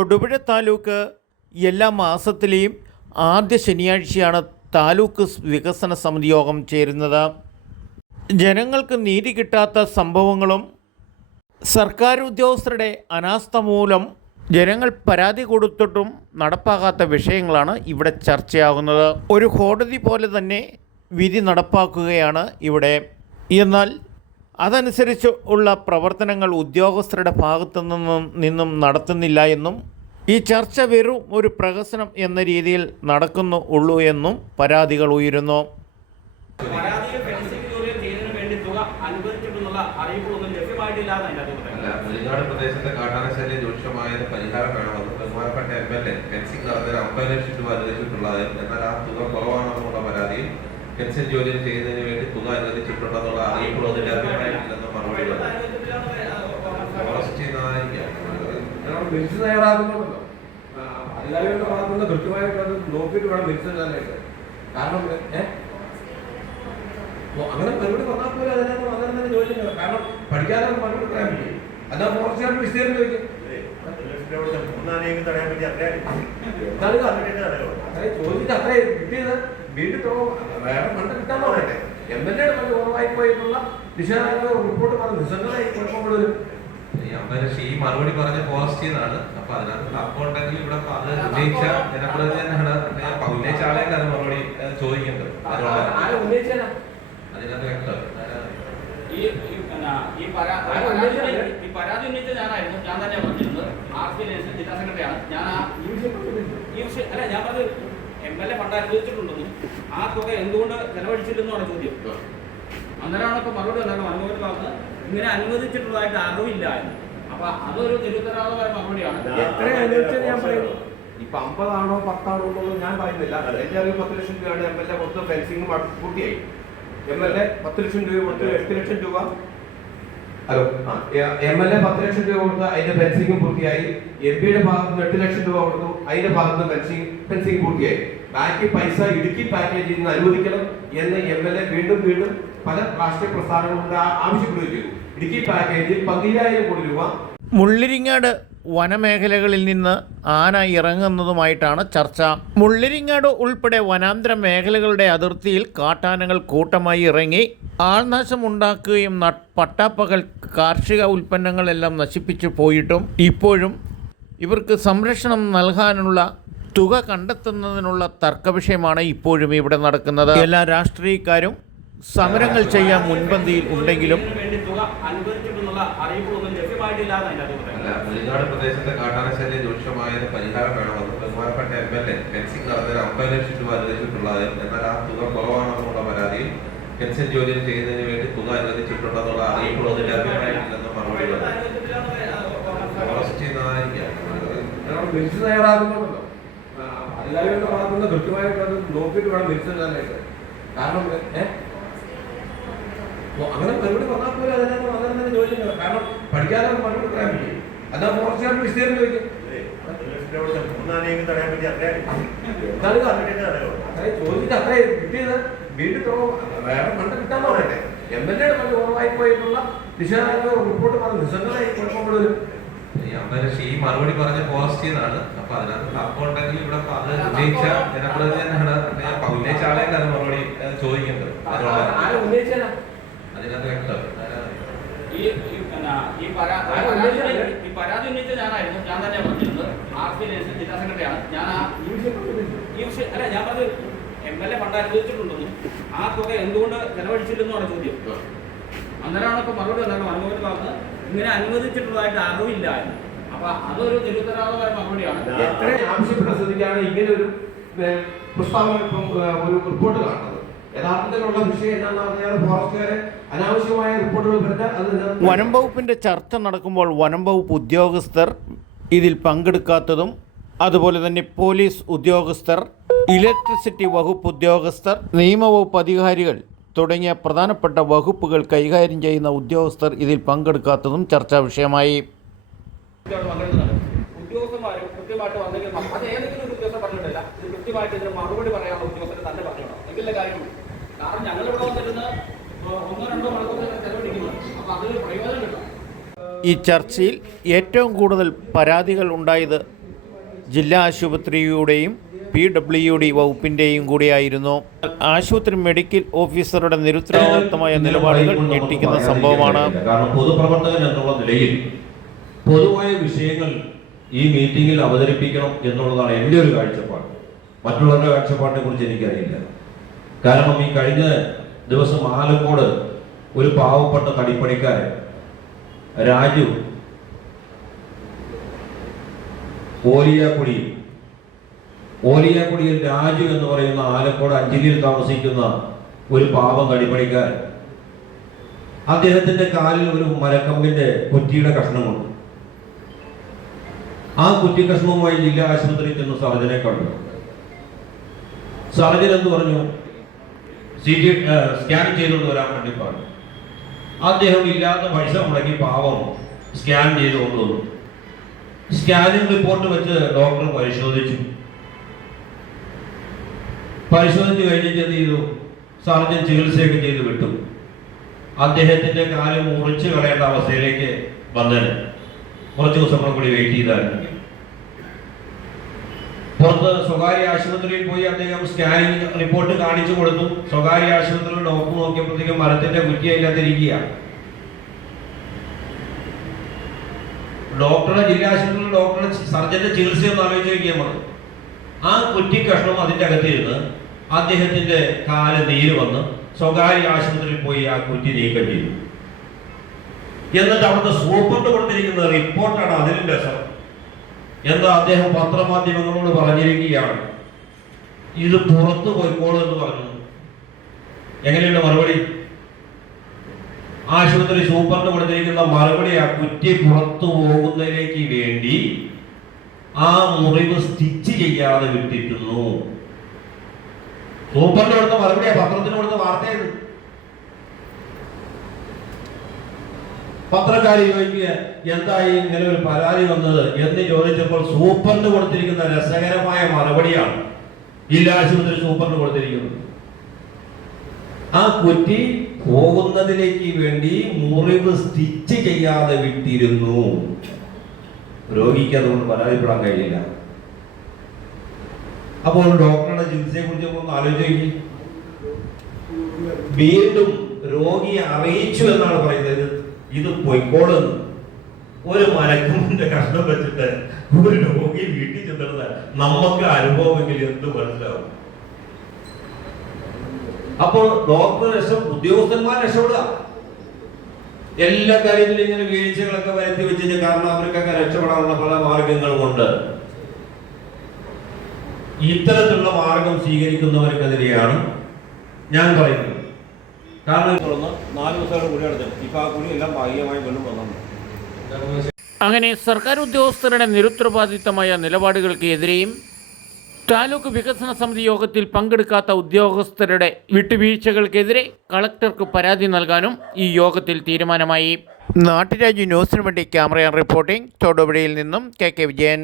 തൊടുപുഴ താലൂക്ക് എല്ലാ മാസത്തിലെയും ആദ്യ ശനിയാഴ്ചയാണ് താലൂക്ക് വികസന സമിതി യോഗം ചേരുന്നത്. ജനങ്ങൾക്ക് നീതി കിട്ടാത്ത സംഭവങ്ങളും സർക്കാർ ഉദ്യോഗസ്ഥരുടെ അനാസ്ഥ മൂലം ജനങ്ങൾ പരാതി കൊടുത്തിട്ടും നടപ്പാകാത്ത വിഷയങ്ങളാണ് ഇവിടെ ചർച്ചയാകുന്നത്. ഒരു കോടതി പോലെ തന്നെ വിധി നടപ്പാക്കുകയാണ് ഇവിടെ. എന്നാൽ അതനുസരിച്ച് ഉള്ള പ്രവർത്തനങ്ങൾ ഉദ്യോഗസ്ഥരുടെ ഭാഗത്തു നിന്നും നിന്നും നടത്തുന്നില്ല എന്നും ഈ ചർച്ച വെറും ഒരു പ്രഹസനം എന്ന രീതിയിൽ നടക്കുന്നു ഉള്ളൂ എന്നും പരാതികൾ ഉയരുന്നു. ജോലി തുക അനുവദിച്ചിട്ടുള്ള അറിയിപ്പുകളൊന്നും ലഭ്യമായിട്ടില്ലാന്ന് അതിന്റെ അകത്ത് അല്ല പറയുന്നത്. മുരിങ്ങാട് പ്രദേശത്തെ കാട്ടാനശല്യം രൂക്ഷമായത് പരിഹാരം വേണമെന്ന് ബഹുമാനപ്പെട്ട എം എൽ എ ഫെൻസിംഗ് നടന്നതിന് അമ്പത് ലക്ഷം രൂപ അനുവദിച്ചിട്ടുള്ളത് എന്നാൽ ആ തുക കുറവാണെന്നുള്ള പരാതിയിൽ ഫെൻസിംഗ് ജോലികൾ ചെയ്യുന്നതിന് വേണ്ടി തുക അനുവദിച്ചിട്ടുണ്ടെന്നുള്ള ലഭ്യമായിട്ടില്ലെന്ന് മറുപടി ഇത് പറഞ്ഞു അനുവദിച്ചിട്ടില്ലാന്ന് പറയാൻ- ഫോറസ്റ്റ് ചെയ്യുന്നതായിരിക്കാം കാരണം തയ്യാറാകുന്നുണ്ടല്ലോ തയ്യാറാക്കുന്നുണ്ടല്ലോ അധികാരികളുടെ ഭാഗത്ത് നിന്ന് കൃത്യമായിട്ട് അത് നോക്കിയിട്ട് വേണം മെഡിസിൻ എഴുതാനായിട്ട് കാരണം ഏഹ് ഓ, അങ്ങനെ മറുപടി വന്നാൽ പോലും അതിനകത്ത് അങ്ങനെ തന്നെ ചോദിക്കുന്നത് കാരണം പഠിക്കാതെ മറുപടി പറയാൻ പറ്റും അതാ ഫോറസ്റ്റുകാരുടെ വിശദീകരണം ചോദിക്കും. ചോദിച്ചിട്ട് കിട്ടിയത് വേറെ ഫണ്ട് കിട്ടാൻ പറയട്ടെ എം എൽ എയുടെ കുറവായി പോയിട്ടുള്ള റിപ്പോർട്ട് പറഞ്ഞ് നിസ്സംഗതമായി കുഴപ്പം കൂടുതലും ഈ ഈ മറുപടി പറഞ്ഞ ഫോറസ്റ്റ് ചെയ്യുന്നതാണ് അപ്പൊ അതിനകത്ത് തപ്പുണ്ടെങ്കിൽ ഇവിടെ അത് ഉന്നയിച്ച ജനപ്രതിനിധി തന്നെയാണ് ഞാൻ ഉന്നയിച്ച ആളെയല്ല അത് മറുപടി ചോദിക്കേണ്ടത്. അതിനകത്ത് വ്യക്തം ഈ ഈ പിന്നെ ഈ പരാ- ആരാ പരാതി ഉന്നയിച്ച ഞാനായിരുന്നു. ഞാൻ തന്നെ പറഞ്ഞിരുന്നത്. ആർ സി ലേഷൻ ജില്ലാ സെക്രട്ടറിയാണ്. ഞാൻ ആ ഈ വിഷയം ഈ വിഷയം അല്ല ഞാൻ പറഞ്ഞത് എം എൽ എ ഫണ്ട് അനുവദിച്ചിട്ടുണ്ടെന്നും ആ തുക എന്തുകൊണ്ട് ചെലവഴിച്ചില്ലെന്നുമാണ് ചോദ്യം. അന്നേരമാണ് ഇപ്പൊ മറുപടി മൻമോഹൻ ഭാഗത്ത് ഇങ്ങനെ അനുവദിച്ചിട്ടുള്ളതായിട്ട് അറിവില്ല അപ്പൊ അതൊരു നിരുത്തരവാദമായ മറുപടിയാണ്. എത്ര അനുവദിച്ചത് ഞാൻ പറയുന്നു ഇപ്പൊ അമ്പതാണോ പത്താണോ എന്നുള്ളത് ഞാൻ പറയുന്നില്ല. എന്റെ അറിവ് പത്ത് ലക്ഷം രൂപയാണ് എം എൽ എ കൊടുത്ത ഫെൻസിംഗ് പൂർത്തിയായി. എം എൽ എ പത്ത് ലക്ഷം രൂപ കൊടുത്ത് എട്ട് ലക്ഷം രൂപ. ഹലോ. എം എൽ എ പത്ത് ലക്ഷം രൂപ കൊടുത്ത് അതിന്റെ ഫെൻസിംഗ് പൂർത്തിയായി. എം പിയുടെ ഭാഗത്ത് നിന്ന് എട്ട് ലക്ഷം രൂപ കൊടുത്തു. അതിന്റെ ഭാഗത്ത് നിന്ന് ഫെൻസിംഗ് ഫെൻസിംഗ് പൂർത്തിയായി. ബാക്കി പൈസ ഇടുക്കി പാക്കേജിൽ നിന്ന് അനുവദിക്കണം എന്ന് എം എൽ എ വീണ്ടും വീണ്ടും പല രാഷ്ട്രീയ പ്രസ്ഥാനങ്ങളുടെ ആവശ്യപ്പെടുകയും ചെയ്തു. ഇടുക്കി പാക്കേജിൽ പതിനായിരം കോടി രൂപ. മുള്ളിരിങ്ങാട് വനമേഖലകളിൽ നിന്ന് ആന ഇറങ്ങുന്നതുമായിട്ടാണ് ചർച്ച. മുള്ളിരിങ്ങാട് ഉൾപ്പെടെ വനാന്തര മേഖലകളുടെ അതിർത്തിയിൽ കാട്ടാനകൾ കൂട്ടമായി ഇറങ്ങി. ആൾനാശം ഉണ്ടാക്കുകയും പട്ടാപ്പകൽ കാർഷിക ഉൽപ്പന്നങ്ങളെല്ലാം നശിപ്പിച്ചു പോയിട്ടും ഇപ്പോഴും ഇവർക്ക് സംരക്ഷണം നൽകാനുള്ള തുക കണ്ടെത്തുന്നതിനുള്ള തർക്കവിഷയമാണ് ഇപ്പോഴും ഇവിടെ നടക്കുന്നത്. എല്ലാ രാഷ്ട്രീയക്കാരും സമരങ്ങൾ ചെയ്യാൻ മുൻപന്തിയിൽ ഉണ്ടെങ്കിലും തുക അനുവദിച്ചിട്ടുള്ള അറിയിപ്പുകളൊന്നും ലഭ്യമായിട്ടില്ലാന്ന് അതിന്റെ അകത്ത് പറയുന്നത്. അല്ല മുരിങ്ങാട് പ്രദേശത്തെ കാട്ടാനശല്യം രൂക്ഷമായത് പരിഹാരം വേണമെന്ന് ബഹുമാനപ്പെട്ട എം എൽ എ ഫെൻസിംഗ് നടന്നതിന് അമ്പത് ലക്ഷം രൂപ അനുവദിച്ചിട്ടുള്ളത്. എന്നാൽ ആ തുക കുറവാണെന്നുള്ള പരാതിയിൽ ചെയ്യുന്നതിന് വേണ്ടി തുക അനുവദിച്ചിട്ടുണ്ടെന്നുള്ള ലഭ്യമായിട്ടില്ലെന്ന് മറുപടി ഫോറസ്റ്റ് ചെയ്യുന്നതായിരിക്കാം. കൃത്യമായിട്ട് അത് നോക്കിയിട്ട് വേണം മിനിറ്റ്സ് കാരണം ഏ? ഓ, അങ്ങനെ മറുപടി വന്നാൽ പോലും അതിനകത്ത് വന്നാൽ തന്നെ ചോദിക്കുന്നത് കാരണം പഠിക്കാതെ മറുപടി പറയാൻ പറ്റും അതാ ഫോറസ്റ്റ് വിശദീകരണം ചോദിക്കും. ചോദിച്ചിട്ട് കിട്ടിയത്. വീട്ടിൽ വേറെ ഫണ്ട് കിട്ടാൻ പറയട്ടെ എം എൽ എയുടെ ഫണ്ട് കുറവായി പോയിട്ടുള്ള നിഷേധാത്മക റിപ്പോർട്ട് പറഞ്ഞ് നിസ്സംഗമായി ഈ മറുപടി പറഞ്ഞ ചെയ്യുന്നതാണ് അപ്പൊ അതിനകത്ത് തപ്പുണ്ടെങ്കിൽ ഇവിടെ അത് ഉന്നയിച്ച ജനപ്രതിനിധി തന്നെയാണ് ഉന്നയിച്ച ആളെയല്ല അത് മറുപടി ചോദിക്കേണ്ടത്. അതിനകത്ത് ഈ ഈ പരാതി ഉന്നയിച്ച ഞാനായിരുന്നു. ഞാൻ തന്നെ പറഞ്ഞിരുന്നത്. ആർ സി ജില്ലാ സെക്രട്ടറിയാണ്. ഞാൻ ആ ഈ വിഷയം. അല്ല ഞാൻ പറഞ്ഞത് എം എൽ എ ഫണ്ട് അനുവദിച്ചിട്ടുണ്ടെന്നും ആ തുക എന്തുകൊണ്ട് ചെലവഴിച്ചില്ലെന്നുമാണ് ചോദ്യം. അന്നേരമാണ് ഇപ്പൊ മറുപടി വന്നത്. മൻമോഹൻ ഭാഗത്ത് ഇങ്ങനെ അനുവദിച്ചിട്ടുള്ളതായിട്ട് അറിവില്ല എന്ന്. അപ്പൊ അതൊരു നിരുത്തരവാദമായ മറുപടിയാണ്. ആവശ്യപ്പെട്ട സ്ഥിതിക്കാണ് ഇങ്ങനെ ഒരു പ്രസ്താവന ഇപ്പം ഒരു റിപ്പോർട്ട് കാണുന്നത്. യഥാർത്ഥത്തിലുള്ള വിഷയം എന്താണെന്ന് പറഞ്ഞാൽ ഫോറസ്റ്റുകാരെ അനാവശ്യമായ റിപ്പോർട്ടുകൾ അത് വനം വകുപ്പിന്റെ ചർച്ച നടക്കുമ്പോൾ വനം വകുപ്പ് ഉദ്യോഗസ്ഥർ ഇതിൽ പങ്കെടുക്കാത്തതും അതുപോലെ തന്നെ പോലീസ് ഉദ്യോഗസ്ഥർ ഇലക്ട്രിസിറ്റി വകുപ്പ് ഉദ്യോഗസ്ഥർ നിയമവകുപ്പ് അധികാരികൾ തുടങ്ങിയ പ്രധാനപ്പെട്ട വകുപ്പുകൾ കൈകാര്യം ചെയ്യുന്ന ഉദ്യോഗസ്ഥർ ഇതിൽ പങ്കെടുക്കാത്തതും ചർച്ചാ വിഷയമായി. ഉദ്യോഗസ്ഥന്മാർ കൃത്യമായിട്ട് വന്നെങ്കിൽ അത് ഏതെങ്കിലും ഒരു പറഞ്ഞിട്ടില്ല. ഇത് കൃത്യമായിട്ട് ഇതിന് മറുപടി പറയാനുള്ള ഉദ്യോഗസ്ഥർ തന്നെ പറഞ്ഞോളാം എങ്കിലേ കാര്യമുള്ളൂ. കാരണം ഞങ്ങളിവിടെ വന്നിരുന്ന് ഈ ചർച്ചയിൽ ഏറ്റവും കൂടുതൽ പരാതികൾ ഉണ്ടായത് ജില്ലാ ആശുപത്രിയുടെയും പി ഡബ്ല്യു ഡി വകുപ്പിന്റെയും കൂടിയായിരുന്നു. ആശുപത്രി മെഡിക്കൽ ഓഫീസറുടെ നിരുത്തരവാദിത്തമായ നിലപാടുകൾ ഞെട്ടിക്കുന്ന സംഭവമാണ്. പൊതുപ്രവർത്തകൻ എന്നുള്ള നിലയിൽ പൊതുവായ വിഷയങ്ങൾ ഈ മീറ്റിംഗിൽ അവതരിപ്പിക്കണം എന്നുള്ളതാണ് എന്റെ ഒരു കാഴ്ചപ്പാട്. മറ്റുള്ളവരുടെ കാഴ്ചപ്പാടിനെ കുറിച്ച് എനിക്കറിയില്ല. കാരണം ഈ കഴിഞ്ഞ ദിവസം ആലക്കോട് ഒരു പാവപ്പെട്ട കടിപ്പണിക്കാരൻ രാജു ഓലിയാക്കുടിയിൽ ഓലിയാക്കുടിയിൽ രാജു എന്ന് പറയുന്ന ആലക്കോട് അഞ്ചലിയിൽ താമസിക്കുന്ന ഒരു പാവം കടിപ്പണിക്കാരൻ അദ്ദേഹത്തിന്റെ കാലിൽ ഒരു മരക്കമ്പിന്റെ കുറ്റിയുടെ കഷ്ണമുണ്ട്. ആ കുറ്റി കഷ്ണവുമായി ജില്ലാ ആശുപത്രിയിൽ ചെന്ന് സർജനെ കണ്ടു. സർജൻ എന്ന് പറഞ്ഞു? സി ടി സ്കാൻ ചെയ്തുകൊണ്ട് വരാൻ വേണ്ടി പറഞ്ഞു അദ്ദേഹം ഇല്ലാത്ത പൈസ മുടക്കി പാവം സ്കാൻ ചെയ്ത് കൊണ്ടുവന്നു സ്കാനിങ് റിപ്പോർട്ട് വെച്ച് ഡോക്ടർ പരിശോധിച്ചു. പരിശോധിച്ച് കഴിഞ്ഞിട്ട് എന്ത് ചെയ്തു? സർജൻ ചികിത്സയൊക്കെ ചെയ്ത് വിട്ടു. അദ്ദേഹത്തിന്റെ കാൽ മുറിച്ച് കളയേണ്ട അവസ്ഥയിലേക്ക് വന്നത് കുറച്ച് ദിവസങ്ങൾ കൂടി വെയിറ്റ് ചെയ്തായിരുന്നു. പുറത്ത് സ്വകാര്യ ആശുപത്രിയിൽ പോയി അദ്ദേഹം സ്കാനിങ് റിപ്പോർട്ട് കാണിച്ചു കൊടുത്തു. സ്വകാര്യ ആശുപത്രിയിൽ ഡോക്ടർ നോക്കിയപ്പോഴത്തേക്കും മരത്തിന്റെ കുറ്റിയില്ലാതിരിക്കുക ഡോക്ടറുടെ ജില്ലാ ആശുപത്രിയിൽ ഡോക്ടറുടെ സർജന്റെ ചികിത്സയൊന്നും ആലോചിച്ച് നോക്കിയാൽ ആ കുറ്റി കഷ്ണം അതിന്റെ അകത്തിരുന്ന് അദ്ദേഹത്തിന്റെ കാൽ നീര് വന്ന് സ്വകാര്യ ആശുപത്രിയിൽ പോയി ആ കുറ്റി നീക്കം ചെയ്തു. എന്നിട്ട് അവിടുത്തെ സൂപ്രണ്ട് കൊടുത്തിരിക്കുന്ന റിപ്പോർട്ടാണ് അതിലും രസം. എന്താ അദ്ദേഹം പത്രമാധ്യമങ്ങളോട് പറഞ്ഞിരിക്കുകയാണ്? ഇത് പുറത്തു പോയിക്കോളൂ എന്ന് പറഞ്ഞു. എങ്ങനെയുണ്ട് മറുപടി? ആശുപത്രി സൂപ്രണ്ട് കൊടുത്തിരിക്കുന്ന മറുപടി ആ കുറ്റി പുറത്തു പോകുന്നതിലേക്ക് വേണ്ടി ആ മുറിവ് സ്റ്റിച്ച് ചെയ്യാതെ വിട്ടിരുന്നു. സൂപ്പറിന് കൊടുത്ത മറുപടിയാ പത്രത്തിന് കൊടുത്ത വാർത്തയാണ് പത്രക്കാരി ചോദിക്കുക എന്തായി ഇങ്ങനെ ഒരു പരാതി വന്നത്? എന്ന് ചോദിച്ചപ്പോൾ സൂപ്പറിന് കൊടുത്തിരിക്കുന്ന രസകരമായ മറുപടിയാണ്. ജില്ലാ ആശുപത്രി സൂപ്പറിന് കൊടുത്തിരിക്കുന്നത്. ആ കുറ്റി പോകുന്നതിലേക്ക് വേണ്ടി മുറിവ് സ്റ്റിച്ച് ചെയ്യാതെ വിട്ടിരുന്നു. രോഗിക്ക് അതുകൊണ്ട് പരാതിപ്പെടാൻ കഴിയില്ല അപ്പോൾ ഡോക്ടറുടെ ചികിത്സയെ കുറിച്ച് ഒന്ന് ആലോചിക്കും വീണ്ടും രോഗിയെ അറിയിച്ചു എന്നാണ് പറയുന്നത്. ഇത് പൊയ്ക്കോളുന്നു ഒരു മരക്കുമ്പിന്റെ കഷ്ണം വെച്ചിട്ട് ഒരു രോഗി വീട്ടിൽ ചെന്നിരുന്ന നമുക്ക് അനുഭവമെങ്കിൽ എന്ത് മനസ്സിലാവും? അപ്പോൾ ഡോക്ടർ രക്ഷ ഉദ്യോഗസ്ഥന്മാർ രക്ഷപ്പെടുക. എല്ലാ കാര്യത്തിലും ഇങ്ങനെ വീഴ്ചകളൊക്കെ വരുത്തി വെച്ച് കാരണം അവർക്കൊക്കെ രക്ഷപ്പെടാനുള്ള പല മാർഗങ്ങളുമുണ്ട് ഇത്തരത്തിലുള്ള മാർഗം സ്വീകരിക്കുന്നവർക്കെതിരെയാണ് ഞാൻ പറയുന്നത്. കാരണം തുറന്ന് നാല് ദിവസങ്ങളുടെ കുഴി അടച്ചു ഇപ്പൊ ആ കുഴി എല്ലാം ഭാഗികമായി വന്നു അങ്ങനെ സർക്കാർ ഉദ്യോഗസ്ഥരുടെ നിരുത്തരവാദിത്തമായ നിലപാടുകൾക്ക് എതിരെയും താലൂക്ക് വികസന സമിതി യോഗത്തിൽ പങ്കെടുക്കാത്ത ഉദ്യോഗസ്ഥരുടെ വിട്ടുവീഴ്ചകൾക്കെതിരെ കളക്ടർക്ക് പരാതി നൽകാനും ഈ യോഗത്തിൽ തീരുമാനമായി. നാട്ടുരാജ്യ ന്യൂസിന് വേണ്ടി ക്യാമറ റിപ്പോർട്ടിംഗ് തൊടുപുഴയിൽ നിന്നും കെ കെ വിജയൻ.